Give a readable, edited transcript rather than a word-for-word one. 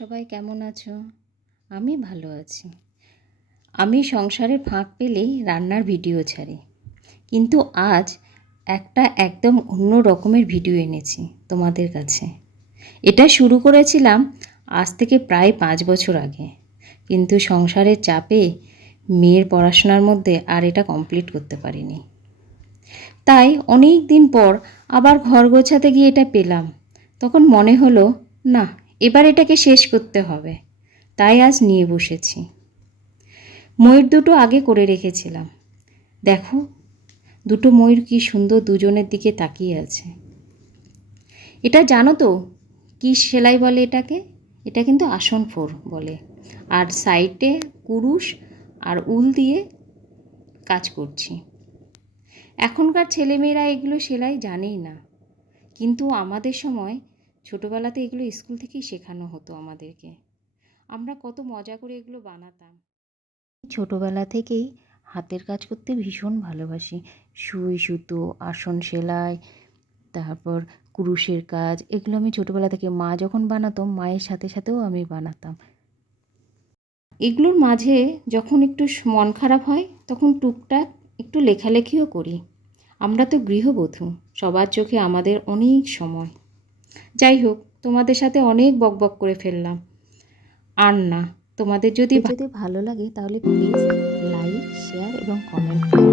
সবাই কেমন আছো? আমি ভালো আছি। আমি সংসারের ফাঁক পেলেই রান্নার ভিডিও ছাড়ি। কিন্তু আজ একটা একদম অন্য রকমের ভিডিও এনেছি তোমাদের কাছে। এটা শুরু করেছিলাম আজ থেকে প্রায় 5 বছর আগে। কিন্তু সংসারের চাপে মেয়ের পড়াশোনার মধ্যে আর এটা কমপ্লিট করতে পারিনি। তাই অনেক দিন পর আবার ঘর গোছাতে গিয়ে এটা পেলাম। তখন মনে হলো না, এবার এটাকে শেষ করতে হবে। তাই আজ নিয়ে বসেছি। ময়ূর দুটো আগে করে রেখেছিলাম। দেখো, দুটো ময়ূর কি সুন্দর দুজনের দিকে তাকিয়ে আছে। এটা জানো তো কি সেলাই বলে এটাকে? এটা কিন্তু আসন ফোর বলে। আর সাইডে কুরুশ আর উল দিয়ে কাজ করছি। এখনকার ছেলেমেয়েরা এগুলো সেলাই জানেই না, কিন্তু আমাদের সময় ছোটোবেলাতে এগুলো স্কুল থেকেই শেখানো হতো আমাদেরকে। আমরা কত মজা করে এগুলো বানাতাম। ছোটোবেলা থেকেই হাতের কাজ করতে ভীষণ ভালোবাসি। সুই সুতো, আসন সেলাই, তারপর কুরুশের কাজ, এগুলো আমি ছোটোবেলা থেকে মা যখন বানাতো মায়ের সাথে সাথেও আমি বানাতাম। এগুলোর মাঝে যখন একটু মন খারাপ হয় তখন টুকটাক একটু লেখালেখিও করি। আমরা তো গৃহবধূ, সবার চোখে আমাদের অনেক সময়। যাই হোক, তোমাদের সাথে অনেক বকবক করে ফেললাম। আর না, তোমাদের যদি ভালো লাগে তাহলে প্লিজ লাইক, শেয়ার এবং কমেন্ট করো।